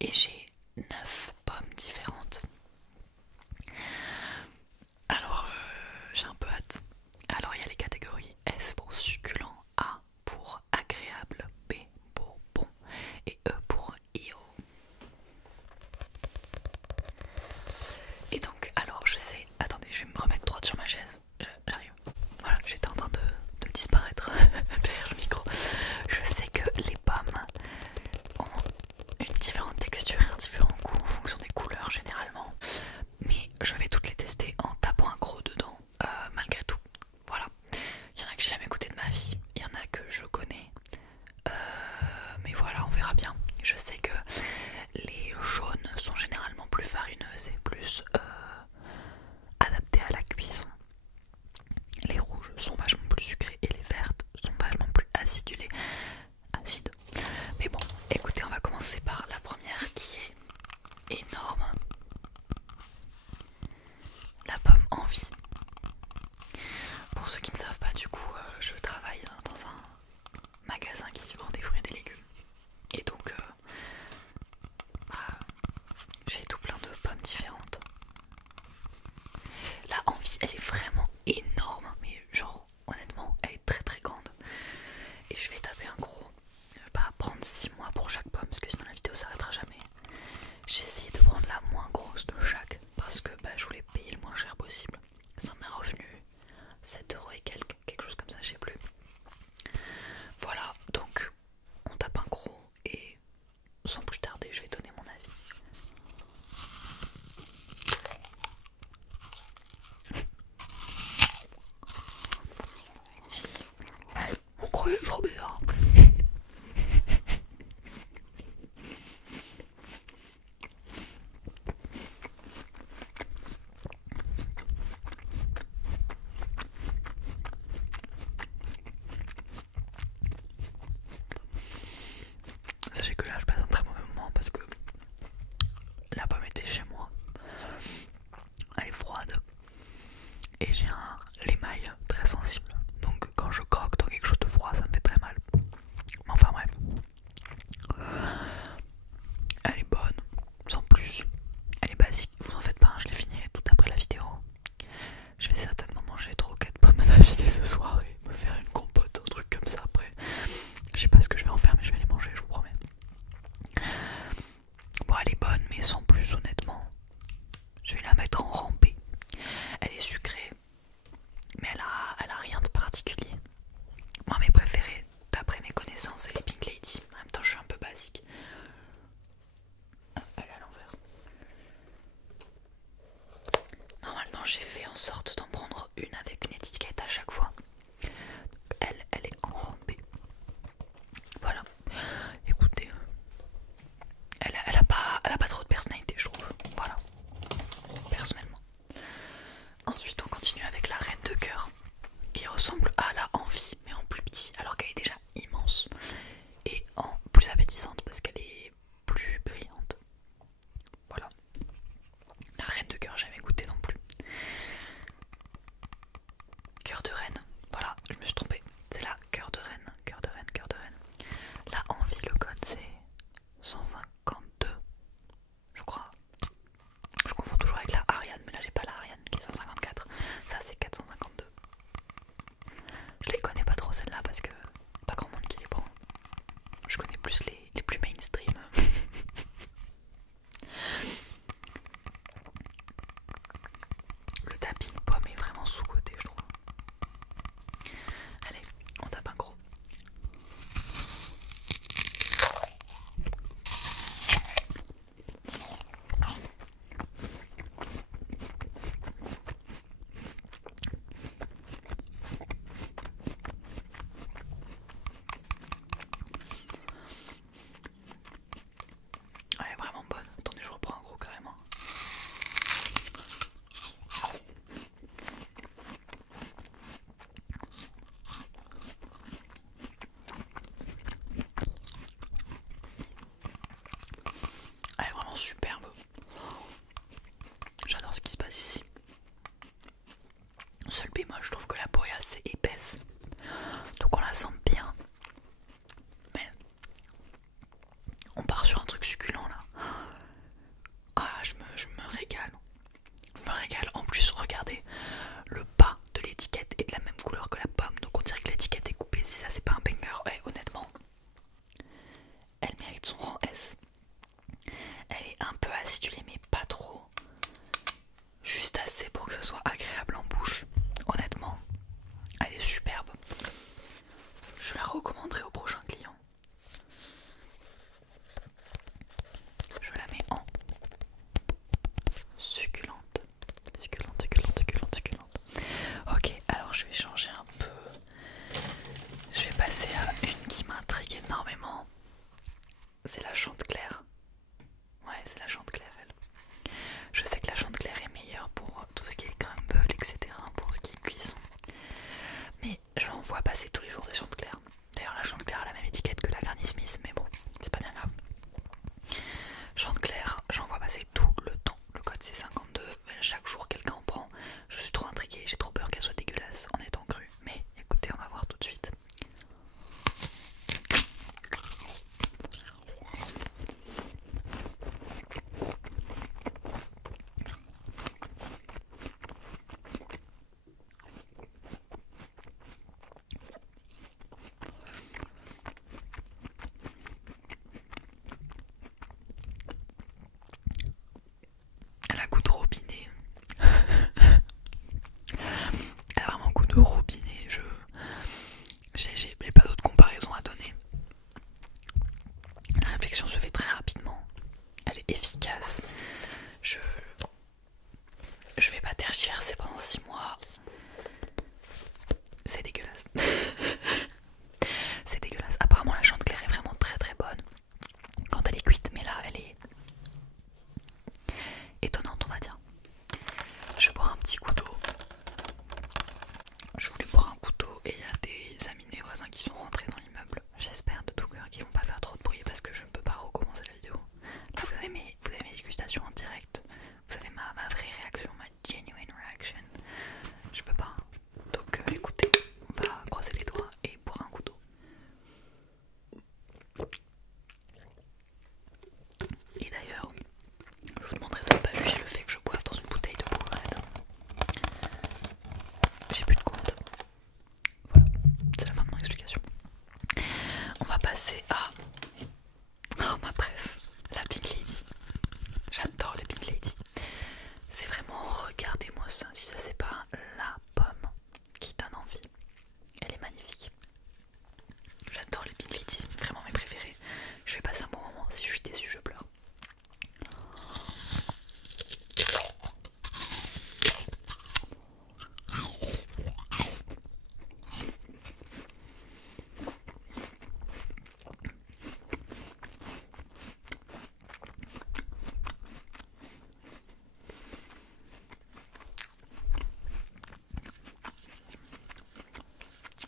et j'ai 9 pommes différentes. Alors j'ai un peu hâte. Alors il y a les catégories: S pour succulent, A pour agréable, B pour bon et E pour io. Et donc, alors je sais, attendez, je vais me remettre droite sur ma chaise. J'arrive. Voilà, j'étais en train de disparaître derrière le micro. Je sais que les pommes ont une différente texture et un différent goût en fonction des couleurs généralement. Mais je vais toutes les tester en tapant un gros dedans, malgré tout. Voilà. Il y en a que j'ai jamais goûté de ma vie, il y en a que je connais. Mais voilà, on verra bien. Je sais que les jaunes sont généralement plus farineuses et plus adaptées à la cuisson. Les rouges sont vachement plus sucrées et les vertes sont vachement plus acidulées. Acides. Mais bon, écoutez, on va commencer par la première qui est énorme. La pomme Envie. Pour ceux qui ne savent pas, du coup, je travaille dans un magasin qui vend des fruits et des légumes. Et donc, j'ai tout plein de pommes différentes. La Envie, elle est vraiment énorme, mais genre, honnêtement, elle est très très grande. Et je vais taper un gros. Pas prendre 6 mois pour chaque pomme, parce que sinon la vidéo s'arrêtera jamais. J'ai essayé de prendre la moins grosse de chaque, parce que je voulais payer le moins cher possible. Ça m'a revenu 7 € et quelques, quelque chose comme ça, je sais plus. Voilà, donc on tape un gros et sans plus tarder, je vais donner mon avis. Mon gros est trop bizarre. Sachez que là je passe un très mauvais moment parce que la pomme était chez moi, elle est froide et j'ai l'émail très sensible, donc quand je croque dans quelque chose de froid ça me fait très mal. Mais enfin bref, elle est bonne, sans plus, elle est basique, vous en faites pas, je l'ai fini tout après la vidéo. Je vais certainement manger 3 ou 4 pommes d'affilée ce soir et me faire une compote, un truc comme ça après. Je sais pas ce que je vais en faire mais je vais les manger, je vous promets. Bon, elle est bonne mais sans plus, honnêtement. Je vais la mettre en rang B. Elle est sucrée, mais elle a rien de particulier. Moi, mes préférés, d'après mes connaissances, c'est les Pink Lady. En même temps, je suis un peu basique. Ah, elle est à l'envers. Normalement, j'ai fait en sorte d'en prendre une avec une étiquette à chaque fois. Elle est en rang B. Voilà. Écoutez, elle a pas trop de personnalité, je trouve. Voilà. Personnellement. Ensuite, on continue avec la Reine de Cœur, qui ressemble à la Envie, mais en plus petit, alors qu'elle est déjà immense. Et en plus appétissante, parce qu'elle est plus brillante. Voilà. La Reine de Cœur, jamais goûté non plus. Cœur de Reine, voilà, je me suis trompée. C'est la Cœur de Reine, Cœur de Reine, Cœur de Reine. La Envie, le code c'est 152, je crois. Je confonds toujours avec la Ariane, mais là j'ai pas la Ariane qui est 154. Ça c'est 452. Je les connais pas trop celles-là parce que pas grand monde qui les prend. Je connais plus les plus mainstream. Le tapping pomme est vraiment sous-côté, je trouve. Allez, on tape un gros. Elle est vraiment bonne. Attendez, je reprends un gros carrément. Elle est vraiment superbe. J'adore ce qui se passe ici. Seul bémol, je trouve que la peau est assez épaisse. Donc on la sent bien. Mais on part sur un truc succulent là. regardez, le bas de l'étiquette est de la même couleur que la pomme, donc on dirait que l'étiquette est coupée. Si ça c'est pas un banger, ouais, honnêtement, elle mérite son rang S. Elle est un peu acidulée mais pas trop, juste assez pour que ce soit agréable en bouche. Honnêtement, elle est superbe. Je la recommanderai au prochain client. Je la mets en succulente. Succulente, succulente, succulente, succulente. Ok, alors je vais changer un peu. Je vais passer à une qui m'intrigue énormément. C'est la Chanteclair. Ouais, c'est la Chanteclair, elle. Je sais que la Chanteclair est meilleure pour tout ce qui est crumble, etc. Pour ce qui est cuisson. Mais j'en vois passer tous les jours des Chanteclair. D'ailleurs, la Chanteclair a la même étiquette que la Granny Smith, mais bon, c'est pas bien grave. Chanteclair, j'en vois passer tout le temps. Le code c'est 52. Chaque jour, quelqu'un en prend. Je suis trop intriguée. J'ai trop peur qu'elle soit dégueulasse en étant crue. Mais écoutez, on va voir tout de suite. Elle a goût de robinet. Elle a vraiment goût de robinet. J'ai pas d'autre comparaison à donner. La réflexion se fait très rapidement. Elle est efficace. Je vais pas tergiverser pendant 6 mois. C'est dégueulasse. C'est dégueulasse. Apparemment la Chanteclair est vraiment très très bonne quand elle est cuite, mais là elle est étonnante, on va dire. Je vais boire un petit coup d'eau. Je voulais boire un coup d'eau et il y a des amis de mes voisins qui sont rentrés dans l'immeuble. J'espère de tout cœur qu'ils vont pas faire trop de bruit parce que je ne peux pas recommencer la vidéo. Là vous avez mes dégustations en direct. Vous avez ma vraie réaction, ma genuine reaction. Je peux pas. Donc écoutez, on va croiser les doigts et boire un coup d'eau. Et d'ailleurs, je vous demanderai de ne pas juger le fait que je boive dans une bouteille de Powerade. J'ai plus de compte. Voilà, c'est la fin de mon explication. On va passer à... Oh ma bref, la Pink Lady. J'adore les Pink Lady. C'est vraiment, regardez-moi ça, si ça c'est pas la pomme qui donne envie. Elle est magnifique. J'adore les Pink Lady, c'est vraiment mes préférés. Je vais passer un bon moment, si je suis déçue je pleure.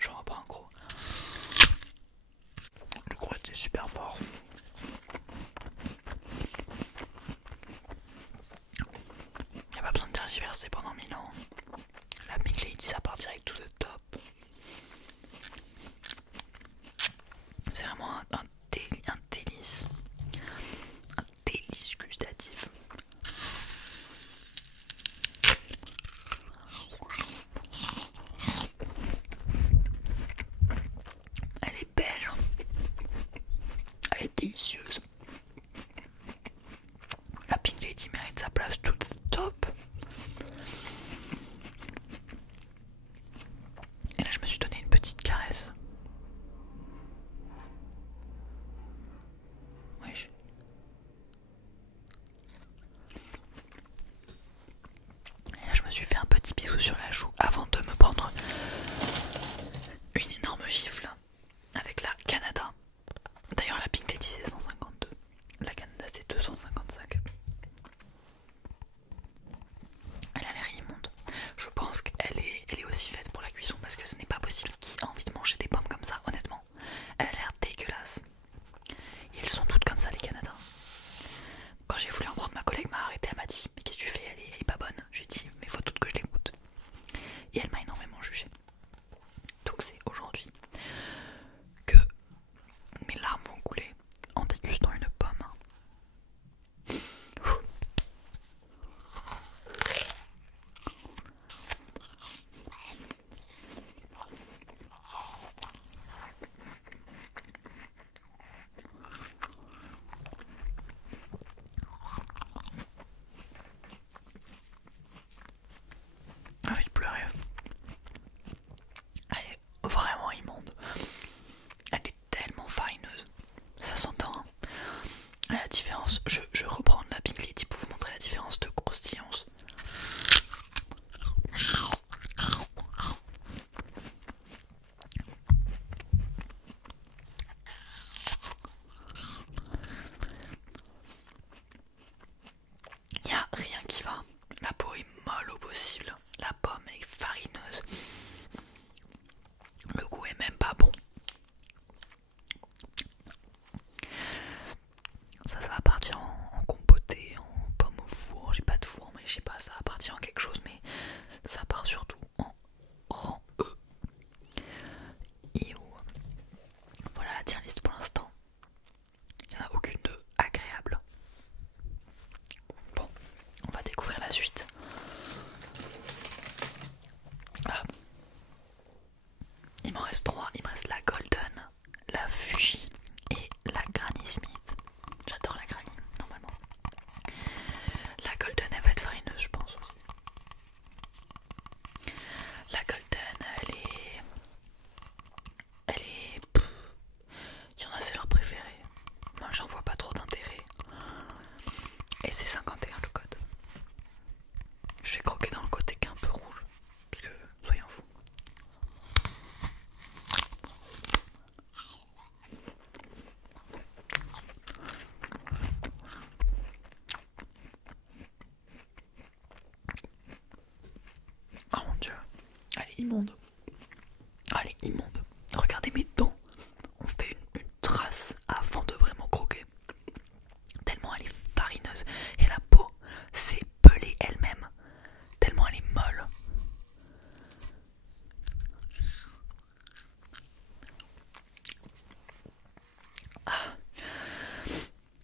J'en reprends un gros. Le gros était super fort. Y'a pas besoin de tergiverser pendant 1000 ans. La Pink Lady ça part direct to the top. C'est vraiment un délice. Un délice gustatif. Elle est belle. Elle est immonde. Elle est immonde. Regardez mes dents. On fait une trace avant de vraiment croquer. Tellement elle est farineuse. Et la peau s'est pelée elle-même. Tellement elle est molle. Ah.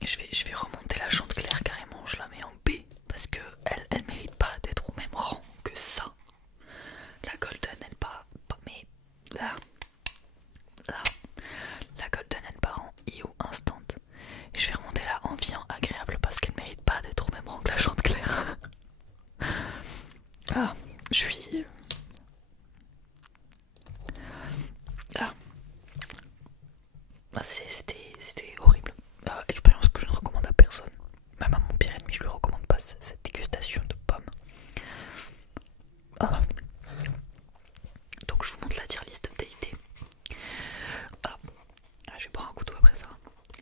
Je vais remonter la Chantecler carrément. Je la mets en B. Parce que elle mérite pas d'être au même rang que ça. La Golden, elle pas mais là. La Golden, elle part en IO instant. Et je vais remonter la Envie en agréable parce qu'elle mérite pas d'être au même rang que la Chantecler. Ah, je suis... Ah, c'était horrible. Expérience que je ne recommande à personne. Même à mon pire ennemi, je lui recommande pas cette dégustation de pommes. Ah. Donc je vous montre la tier list updatée. Ah. Je vais boire un couteau après ça.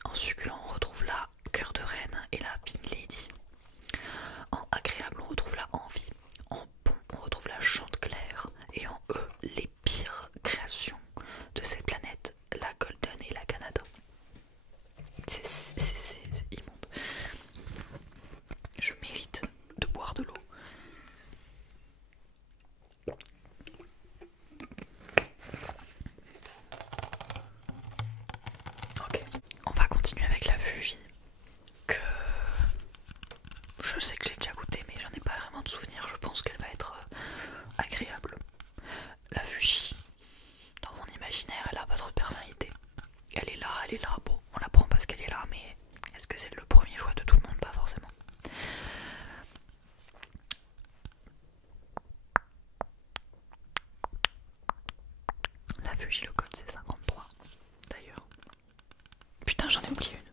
En succulent, on retrouve la Cœur de Reine et la Pink Lady. En agréable, on retrouve la Envie. En bon, on retrouve la Chantecler. Et en E, les pires créations de cette planète, la Golden et la Canada. C'est immonde. Je mérite de boire de l'eau. Ok, on va continuer avec la Fuji, que je sais que j'ai déjà goûté mais j'en ai pas vraiment de souvenir. Je pense qu'elle va être agréable. La Fuji, dans mon imaginaire, elle a pas trop de personnalité. Elle est là, bon, on la prend parce qu'elle est là, mais est-ce que c'est le premier choix de tout le monde? Pas forcément. La Fuji, le code c'est 53 d'ailleurs. Putain, j'en ai oublié une.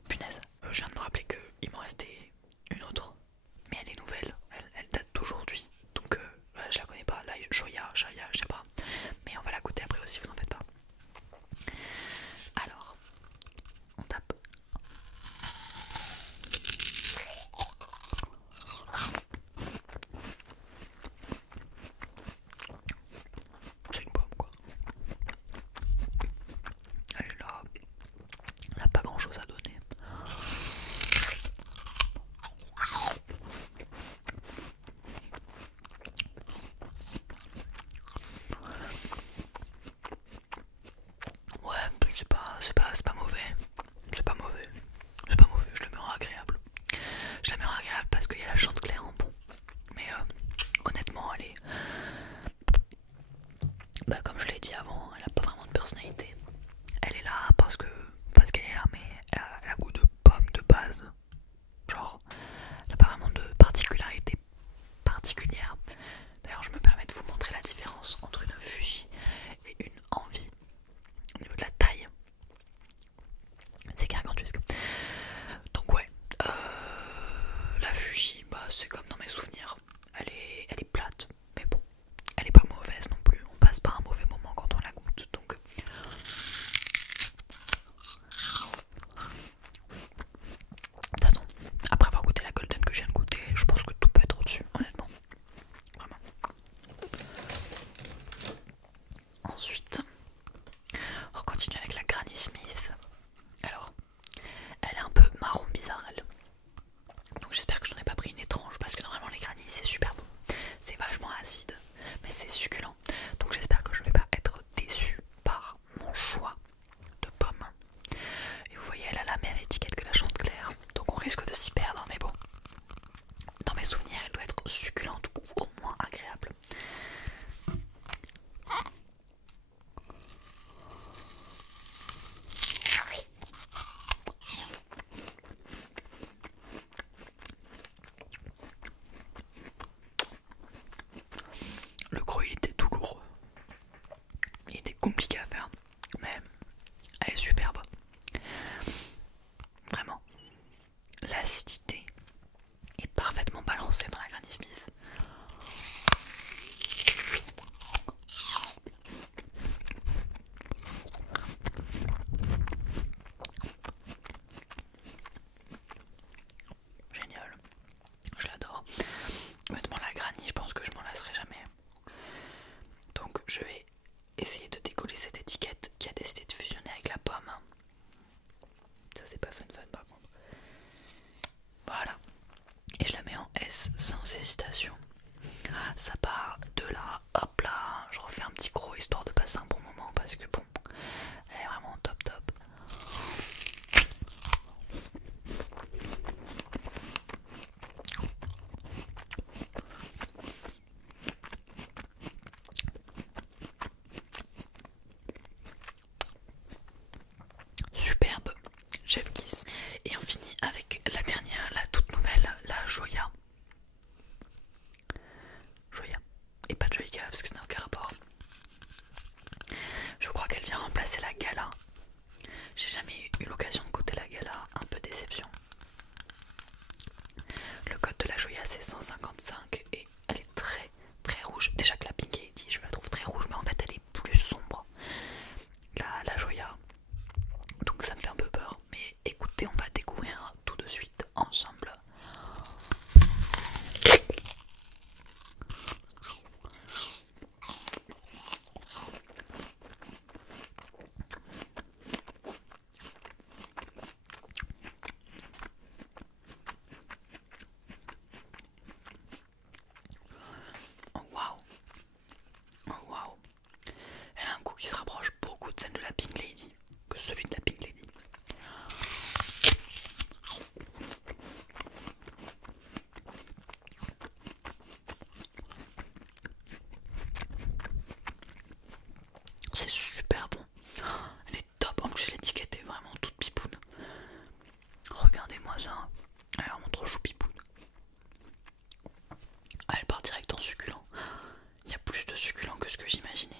ça. Elle est vraiment trop choupipoune. Elle part direct en succulent. Il y a plus de succulent que ce que j'imaginais.